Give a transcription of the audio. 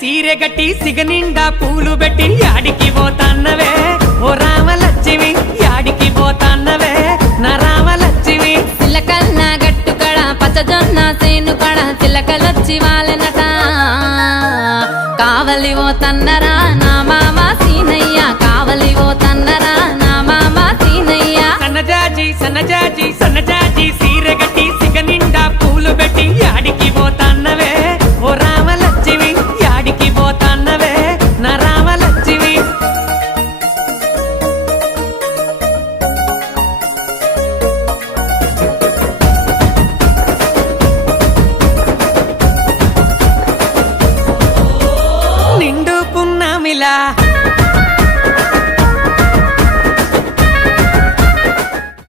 సీరె గట్టి సిగనిండా పూలు పెట్టి యాడికి పోతాన్నవే ఓ రామలక్ష్మి యాడికి పోతాన్నవే నా రామలక్ష్మి చిలకల్లా గట్టు కడ పచ్చజొన్న సేను కడ చిలకలొచ్చి వాలెనట కావలి ఓ తన్నరా నా మామ సీనయ్య కావలి ఓ తన్నరా నా మామ సీనయ్య సన్నజాజి సన్నజాజి సన్నజాజి